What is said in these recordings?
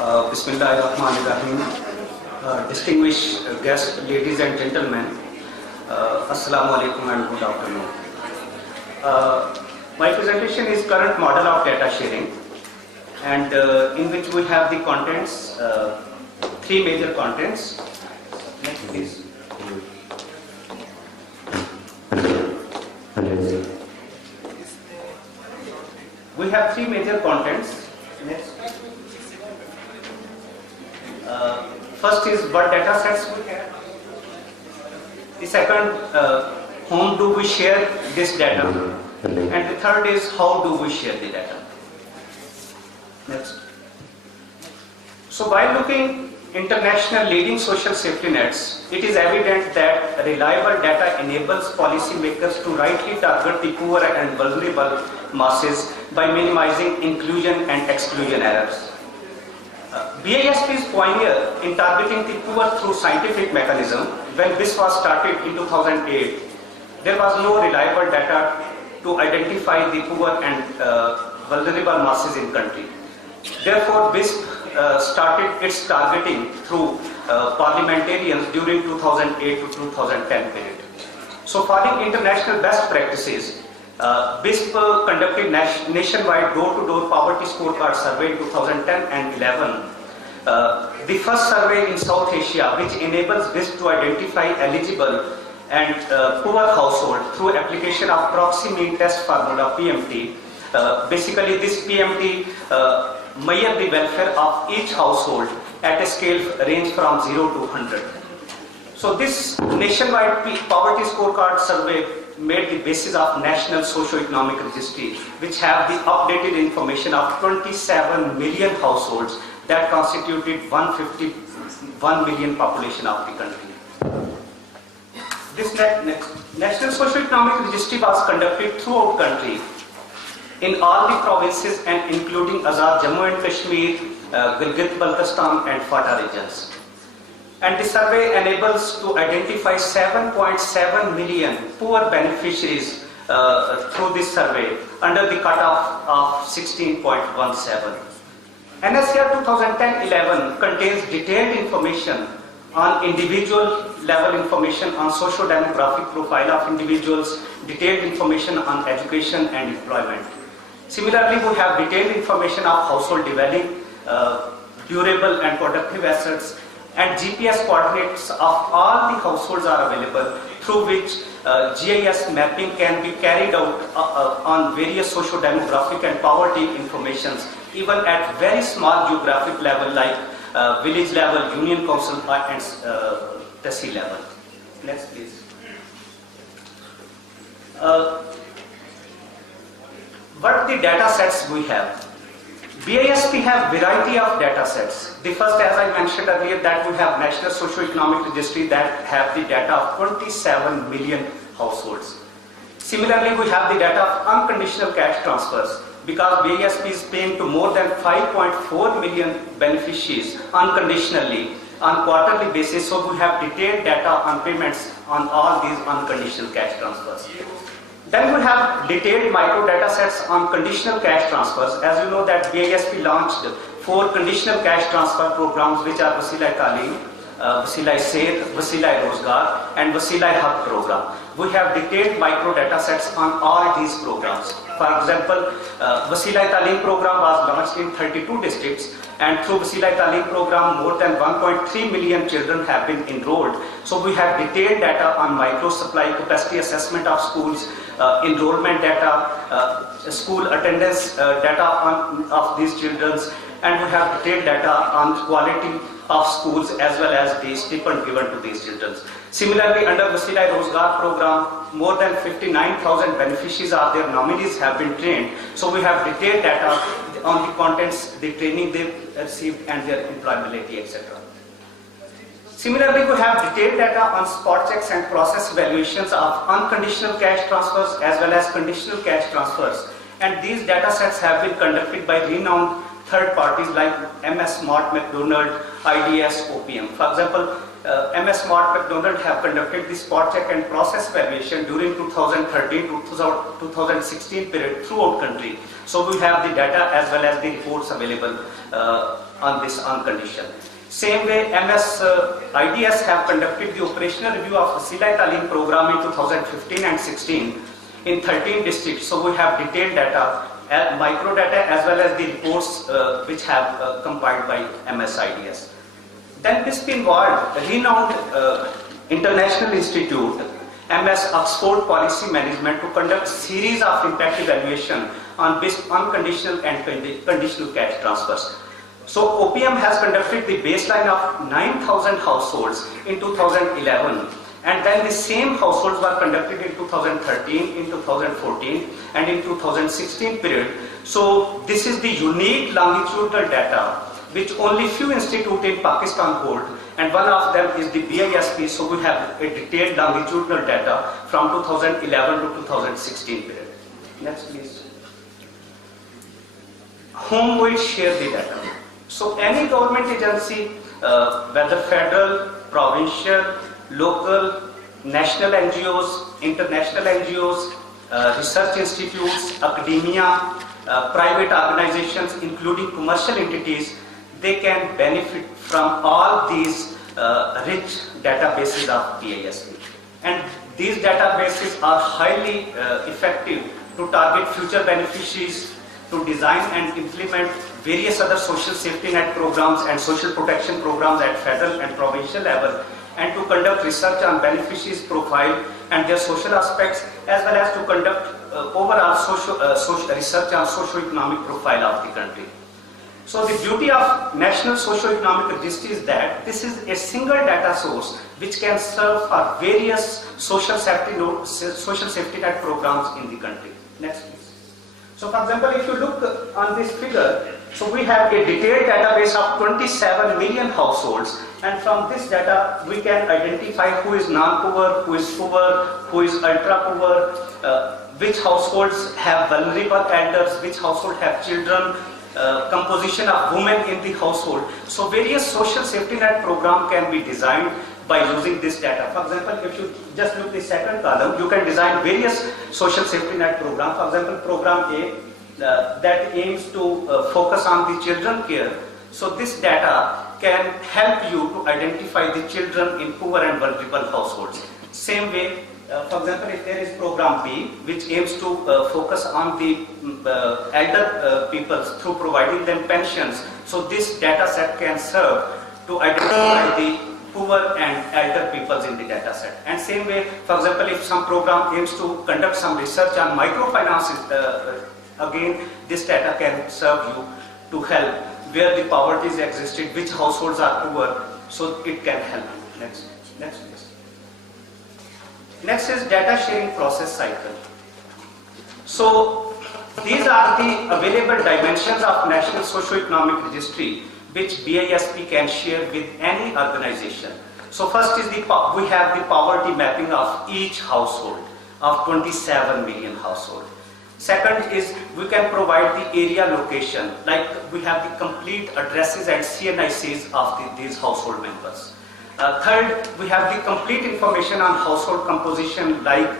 Bismillahirrahmanirrahim. Distinguished guests, ladies and gentlemen, Assalamu alaikum and good afternoon. My presentation is current model of data sharing, and in which we have the contents, three major contents. Next, please. We have three major contents. Next. First is what data sets we have. The second, whom do we share this data? And the third is how do we share the data? Next. So while looking international leading social safety nets, it is evident that reliable data enables policymakers to rightly target the poor and vulnerable masses by minimizing inclusion and exclusion errors. BISP is pioneer in targeting the poor through scientific mechanism. When this was started in 2008, there was no reliable data to identify the poor and vulnerable masses in country. Therefore, BISP started its targeting through parliamentarians during 2008 to 2010 period. So, following international best practices, BISP conducted nationwide door-to-door poverty scorecard survey in 2010 and 11. The first survey in South Asia, which enables BISP to identify eligible and poor household through application of proxy mean test formula (PMT). Basically, this PMT measures the welfare of each household at a scale range from 0 to 100. So, this nationwide poverty scorecard survey made the basis of National Socio-Economic Registry, which have the updated information of 27 million households that constituted 151 million population of the country. This National Socio-Economic Registry was conducted throughout country in all the provinces and including Azad Jammu and Kashmir, Gilgit-Baltistan and FATA regions. And the survey enables to identify 7.7 million poor beneficiaries through this survey under the cutoff of 16.17. NSCR 2010-11 contains detailed information on individual level information on socio-demographic profile of individuals, detailed information on education and employment. Similarly, we have detailed information of household dwelling, durable and productive assets, and GPS coordinates of all the households are available, through which GIS mapping can be carried out on various socio-demographic and poverty informations, even at very small geographic level like village level, union council and tehsil level. Next, please. What the data sets we have? BISP have variety of data sets. The first, as I mentioned earlier, that we have National Socio-Economic Registry that have the data of 27 million households. Similarly, we have the data of unconditional cash transfers, because BISP is paying to more than 5.4 million beneficiaries unconditionally on quarterly basis. So we have detailed data on payments on all these unconditional cash transfers. Then we have detailed micro data sets on conditional cash transfers. As you know that BISP launched 4 conditional cash transfer programs, which are Wasilai Taaleem, Wasilai Sehat, Wasilai Rozgar and Wasilai Haq program. We have detailed micro data sets on all these programs. For example, Wasilai Taaleem program was launched in 32 districts, and through Wasilai Taaleem program more than 1.3 million children have been enrolled. So we have detailed data on micro supply, capacity assessment of schools, enrollment data, school attendance data of these children, and we have detailed data on quality of schools as well as the stipend given to these children. Similarly, under Wasilai Rozgar program, more than 59,000 beneficiaries are their nominees have been trained. So we have detailed data on the contents, the training they received and their employability, etc. Similarly, we have detailed data on spot checks and process evaluations of unconditional cash transfers as well as conditional cash transfers. And these data sets have been conducted by renowned third parties like MS Smart, McDonald, IDS, OPM. For example, MS Smart McDonald have conducted the spot check and process evaluation during 2013 to 2016 period throughout country. So we have the data as well as the reports available on this condition. Same way, MS IDS have conducted the operational review of Wasila Taaleem program in 2015 and 16 in 13 districts. So we have detailed data, micro data as well as the reports which have compiled by MS IDS. Then this involved a renowned international institute, MS Oxford Policy Management, to conduct series of impact evaluation on unconditional and conditional cash transfers. So OPM has conducted the baseline of 9,000 households in 2011, and then the same households were conducted in 2013, in 2014 and in 2016 period. So this is the unique longitudinal data which only few institutes in Pakistan hold, and one of them is the BISP. So we have a detailed longitudinal data from 2011 to 2016 period. Next please. Whom will share the data? So any government agency, whether federal, provincial, local, national NGOs, international NGOs, research institutes, academia, private organizations, including commercial entities, they can benefit from all these rich databases of BISP. And these databases are highly effective to target future beneficiaries, to design and implement various other social safety net programs and social protection programs at federal and provincial level, and to conduct research on beneficiaries' profile and their social aspects, as well as to conduct overall social research on socio-economic profile of the country. So the beauty of National Socio-Economic Registry is that this is a single data source which can serve for various social safety net programs in the country. Next please. So for example, if you look on this figure, so we have a detailed database of 27 million households, and from this data we can identify who is non-poor, who is poor, who is ultra-poor, which households have vulnerable elders, which households have children, composition of women in the household. So various social safety net program can be designed by using this data. For example, if you just look the second column, you can design various social safety net program. For example, program A that aims to focus on the children care. So this data can help you to identify the children in poor and vulnerable households. Same way, for example, if there is program B which aims to focus on the elder peoples through providing them pensions, so this data set can serve to identify the poor and elder peoples in the data set. And same way, for example, if some program aims to conduct some research on microfinance, again this data can serve you to help where the poverty is existed, which households are poor, so it can help you. Next please. Next is data sharing process cycle. So these are the available dimensions of National Socio-Economic Registry which BISP can share with any organization. So first is we have the poverty mapping of each household of 27 million households. Second is we can provide the area location, like we have the complete addresses and CNICs of these household members. Third, we have the complete information on household composition, like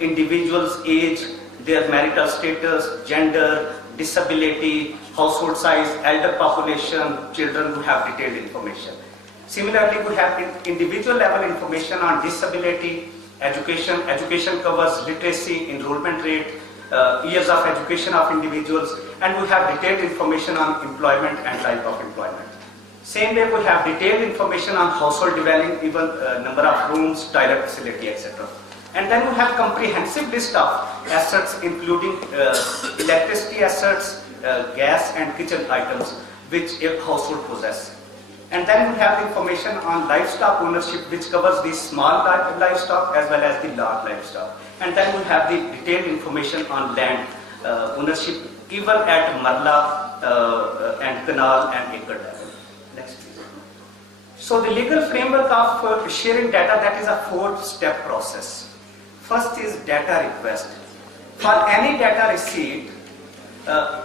individuals' age, their marital status, gender, disability, household size, elder population, children who have detailed information. Similarly, we have individual level information on disability, education. Education covers literacy, enrollment rate, years of education of individuals, and we have detailed information on employment and type of employment. Same way, we have detailed information on household dwelling, even number of rooms, toilet facility, etc. And then we have comprehensive list of assets, including electricity assets, gas and kitchen items, which a household possesses. And then we have information on livestock ownership, which covers the small livestock as well as the large livestock. And then we have the detailed information on land ownership, even at Marla and canal and acre level. Next, please. So the legal framework of sharing data, that is a 4-step process. First is data request. For any data receipt,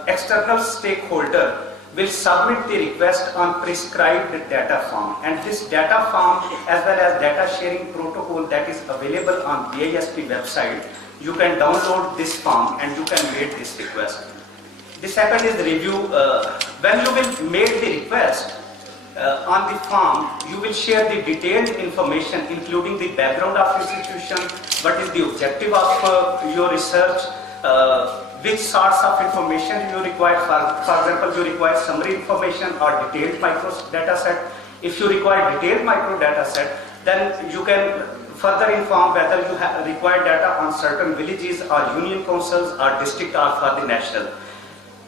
external stakeholder will submit the request on prescribed data form, and this data form as well as data sharing protocol that is available on BISP website, you can download this form and you can make this request. The second is review. When you will make the request on the form, you will share the detailed information including the background of institution, what is the objective of your research, which sorts of information you require. For example, you require summary information or detailed micro data set. If you require detailed micro data set, then you can further inform whether you require data on certain villages or union councils or district or for the national.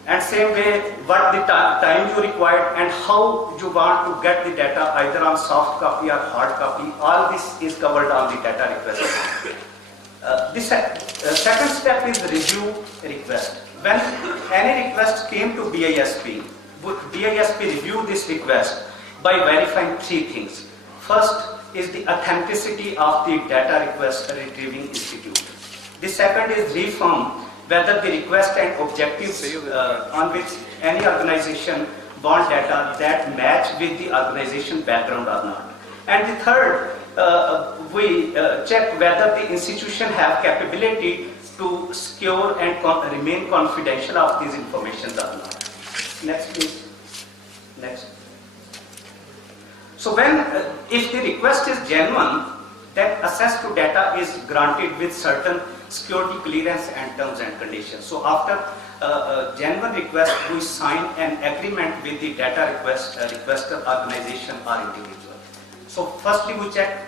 And same way, what the time you require and how you want to get the data either on soft copy or hard copy, all this is covered on the data request. The second step is review request. When any request came to BISP, BISP review this request by verifying three things. First is the authenticity of the data request retrieving institute. The second is reaffirm whether the request and objectives on which any organization want data that match with the organization background or not. And the third, we check whether the institution have capability to secure and remain confidential of these information or not. Next please. Next. So when, if the request is genuine, then access to data is granted with certain security clearance and terms and conditions. So after a genuine request, we sign an agreement with the data requester organization or individual. So firstly we check,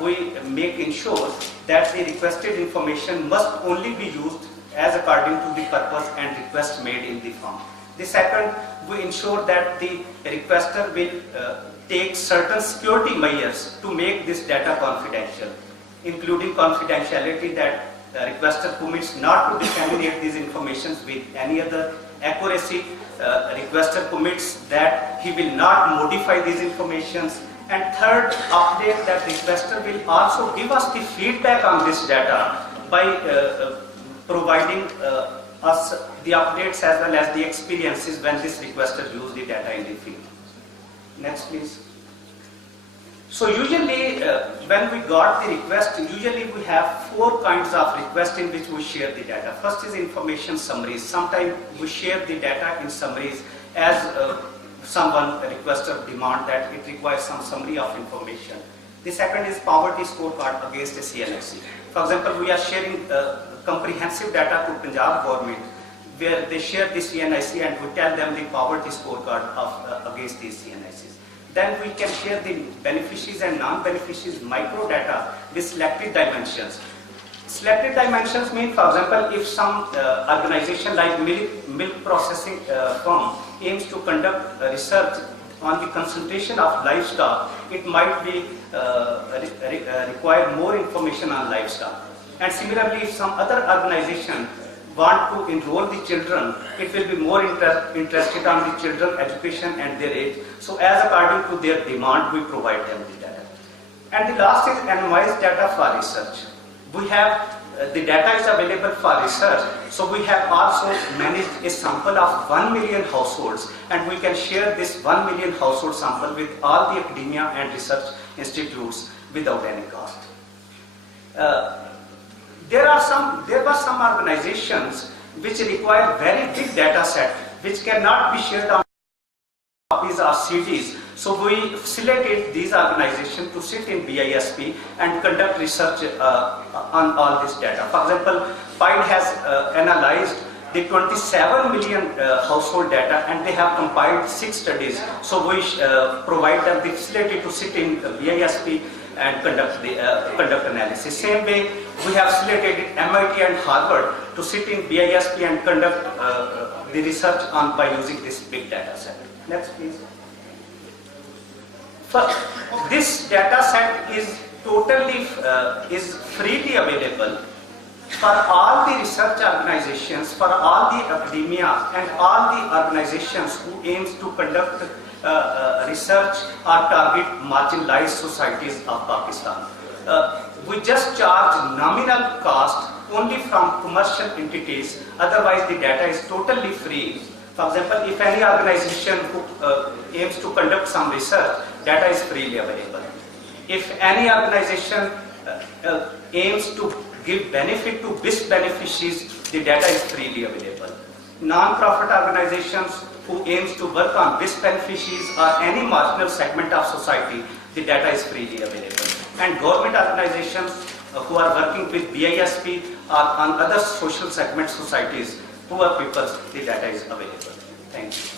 we ensure that the requested information must only be used as according to the purpose and request made in the form. The second, we ensure that the requester will take certain security measures to make this data confidential, including confidentiality that the requester commits not to disseminate these informations with any other accuracy. Requester commits that he will not modify these informations. And third, update that requester will also give us the feedback on this data by providing us the updates as well as the experiences when this requester used the data in the field. Next please. So usually when we got the request, usually we have four kinds of requests in which we share the data. First is information summaries. Sometimes we share the data in summaries as someone, a requester, demand that it requires some summary of information. The second is poverty scorecard against a CNIC. For example, we are sharing comprehensive data to Punjab government where they share the CNIC and we tell them the poverty scorecard of, against these CNICs. Then we can share the beneficiaries and non-beneficiaries micro data with selected dimensions. Selected dimensions mean, for example, if some organization like milk processing firm aims to conduct research on the concentration of livestock, it might be require more information on livestock. And similarly, if some other organization want to enroll the children, it will be more interested on the children education and their age. So as according to their demand, we provide them the data. And the last is anonymized data for research. We have the data is available for research, so we have also managed a sample of 1 million households, and we can share this 1 million household sample with all the academia and research institutes without any cost. There were some organizations which require very big data set which cannot be shared on copies or CDs. So we facilitated these organizations to sit in BISP and conduct research on all this data. For example, PIDE has analyzed the 27 million household data and they have compiled 6 studies. So we provide them the facility to sit in BISP and conduct analysis. Same way, we have facilitated MIT and Harvard to sit in BISP and conduct the research on by using this big data set. Next, please. First, this data set is totally is freely available for all the research organizations, for all the academia, and all the organizations who aims to conduct research or target marginalized societies of Pakistan. We just charge nominal cost only from commercial entities, otherwise the data is totally free For example, if any organization who aims to conduct some research, data is freely available. If any organization aims to give benefit to BIS beneficiaries, the data is freely available. Non-profit organizations who aims to work on BIS beneficiaries or any marginal segment of society, the data is freely available. And government organizations who are working with BISP or on other social segment societies, poor people, the data is available. Thank you.